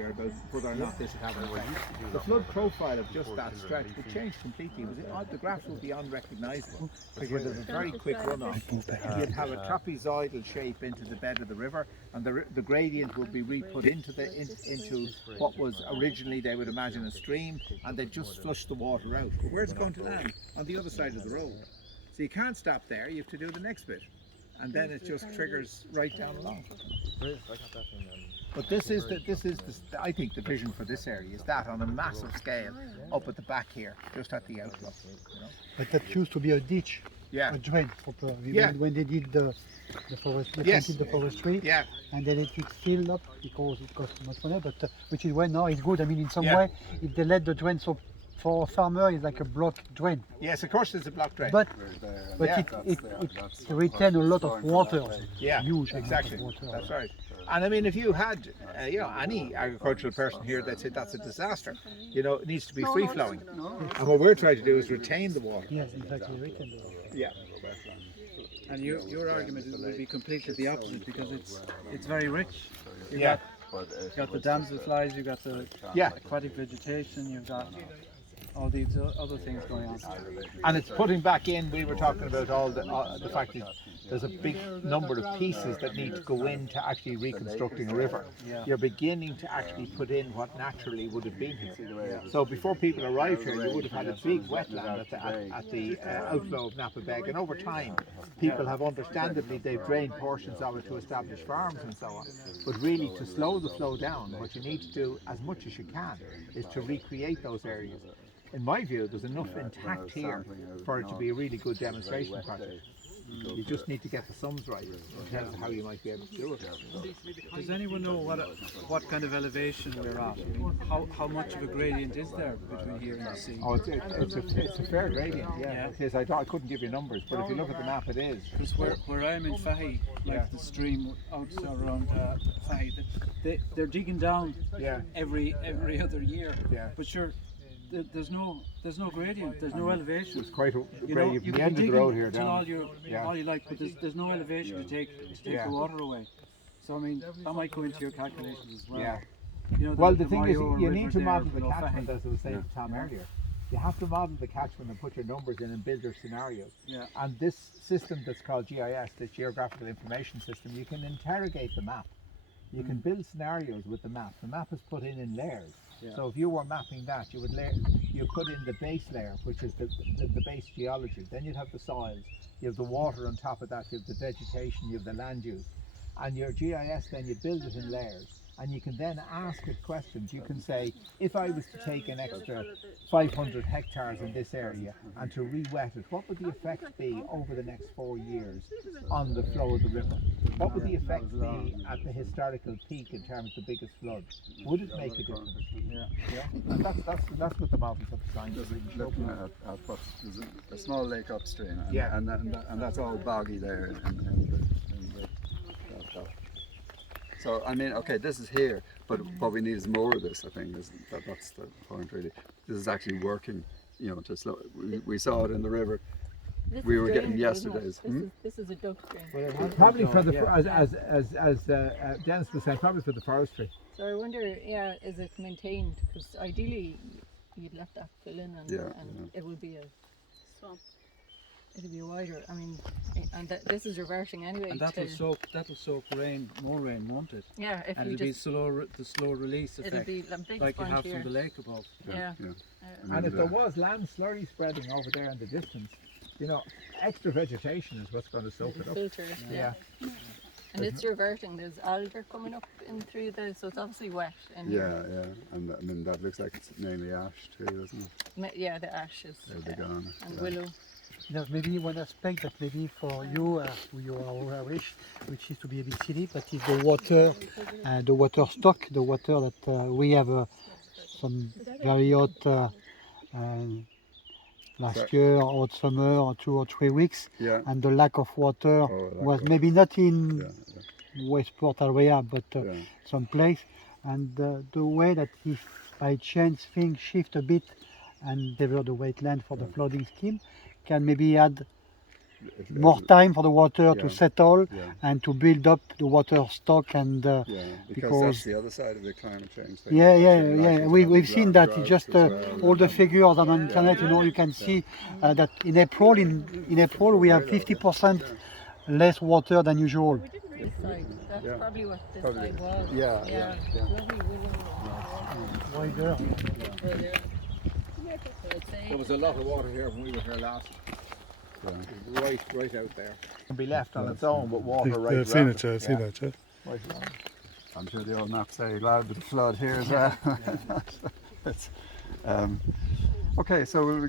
about whether or not this would have an effect. The flood profile of just that stretch would change completely. The graph would be unrecognisable because you'd have a very quick runoff. You'd have a trapezoidal shape into the bed of the river, and the gradient would be re-put into what was originally, they would imagine, a stream, and they'd just flush the water out. But where's it going to land? On the other side of the road. So you can't stop there, you have to do the next bit. And then it just triggers right down along. But I think the vision for this area is that on a massive scale up at the back here, just at the outlook. You know? But that used to be a ditch, a drain when they did the forestry, and they let it fill up because it cost much money. But which is why now it's good. I mean, in some way, if they let the drain, so for a farmer, it's like a block drain. Yes, of course, it's a block drain. But it retains a lot of water. Yeah, huge exactly. Amount of water. That's right. And I mean, if you had, any agricultural person here that said that's a disaster, it needs to be free flowing. And what we're trying to do is retain the water. Yes, exactly, retain the water. Yeah. And your argument would be completely the opposite because it's very rich. You've got the damselflies, you've got the aquatic vegetation, you've got all these other things going on. And it's putting back in, we were talking about all the fact that there's a big number of pieces that need to go into actually reconstructing a river. You're beginning to actually put in what naturally would have been here. So before people arrived here, you would have had a big wetland at the outflow of Carrowbeg, and over time people have understandably, they've drained portions of it to establish farms and so on. But really, to slow the flow down, what you need to do as much as you can is to recreate those areas. In my view, there's enough intact here for it to be a really good demonstration project. You just need to get the sums right in terms of how you might be able to do it. Does anyone know what kind of elevation we're at? I mean, how much of a gradient is there between here and the sea? Oh, it's a fair gradient, It is. I couldn't give you numbers, but if you look at the map, it is. Because where I'm in Fahy, the stream out around Fahy, they're digging down every other year. But sure, there's no gradient, there's no elevation. It's quite a grade. You can end of the road here down. All you like, but there's no elevation to take the water away. So I mean, that might go into your calculations as well. Yeah. Well, the thing is, you need to model the catchment, as I was saying to Tom earlier. You have to model the catchment and put your numbers in and build your scenarios. And this system that's called GIS, the Geographical Information System, you can interrogate the map. You can build scenarios with the map. The map is put in layers. So if you were mapping that, you put in the base layer, which is the base geology. Then you'd have the soils, you have the water on top of that, you have the vegetation, you have the land use. And your GIS, then you build it in layers. And you can then ask it questions. You can say, if I was to take an extra 500 hectares in this area and to re-wet it, what would the effect be over the next 4 years on the flow of the river? What would the effect be at the historical peak in terms of the biggest flood? Would it make a difference? And that's what the models are designed to really show. Looking at there's a small lake upstream, and that's all boggy there. So I mean, okay, this is here, but what we need is more of this. I think that's the point really. This is actually working, to slow. We saw it in the river. We were getting yesterday's. This is a duck drain. Well, probably for the as Dennis was saying, probably for the forestry. So I wonder, is it maintained? Because ideally, you'd let that fill in, and it would be a swamp. It'll be wider. I mean, and this is reversing anyway. And that'll soak more rain, won't it? Yeah, if and you it'll just, be the slow release effect, it'll be a big like you have here. from the lake above. And if there was land slurry spreading over there in the distance, extra vegetation is what's going to soak it up. Filter it, And it's reverting. There's algae coming up in through there, so it's obviously wet. And and I mean that looks like it's mainly ash too, doesn't it? Yeah, the ash is. They'll be gone. And willow. There's maybe one aspect that maybe for you, you are wish, which is to be a bit silly, but is the water stock, the water that we have some very hot last year, hot summer, or 2 or 3 weeks, and the lack of water was maybe not in Westport area, but some place, and the way that if by chance things shift a bit and develop the wetland for the flooding scheme, can maybe add more time for the water to settle Yeah. and to build up the water stock and because that's the other side of the climate change thing. we've seen that. It's just all the figures on internet. You can see that in April we have 50% less water than usual. We didn't really decide. That's probably what this side was. Yeah. Lovely Wider. There was a lot of water here when we were here last. Right out there. It can be left on its own, but water right around. Seen it, seen that. Right around. I'm sure the old maps say glad with the flood here as well. Okay, so we